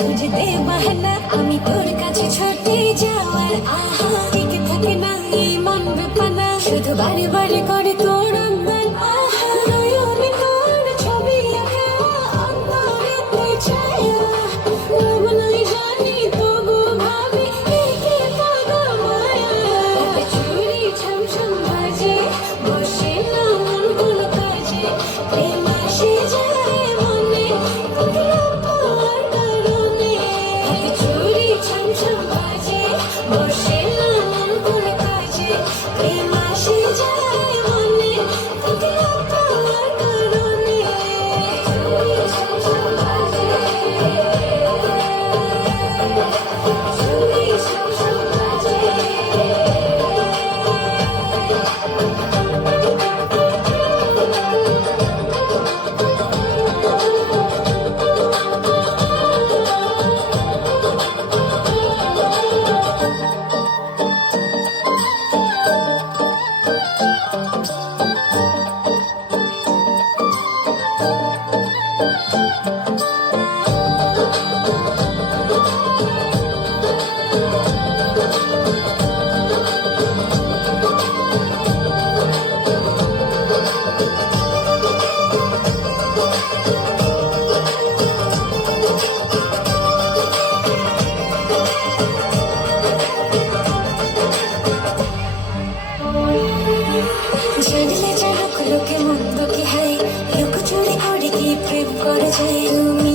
খুঁজে দে বাহানা আমি তোর কাছে ছুটে যাওয়ার আহা টিকে থাকে না এই মন বেপানা শুধু বারে বারে করে তোর অঙ্গন আহা নয়নে তোর ছবি আঁকা অন্তরেতে ছায়া রব নাই জানি তবু ভাবি একে পাগল মায়া ওকে চুরি ছমছম বাজে বসে না মন কোনো কাজে প্রেম আসে যায় মনে তোকে পাওয়ার কারণে ওকে চুরি ছমছম বাজে বসে না মন কোনো কাজে প্রেম আসে যায় মনে তোকে পাওয়ার কারণে চুরি ছমছম বাজে চুরি ছমছম বাজে জানলে জানুক লোকে মন্দ কি হাই লোক চুরি করে কি প্রেম করা যায় তুমি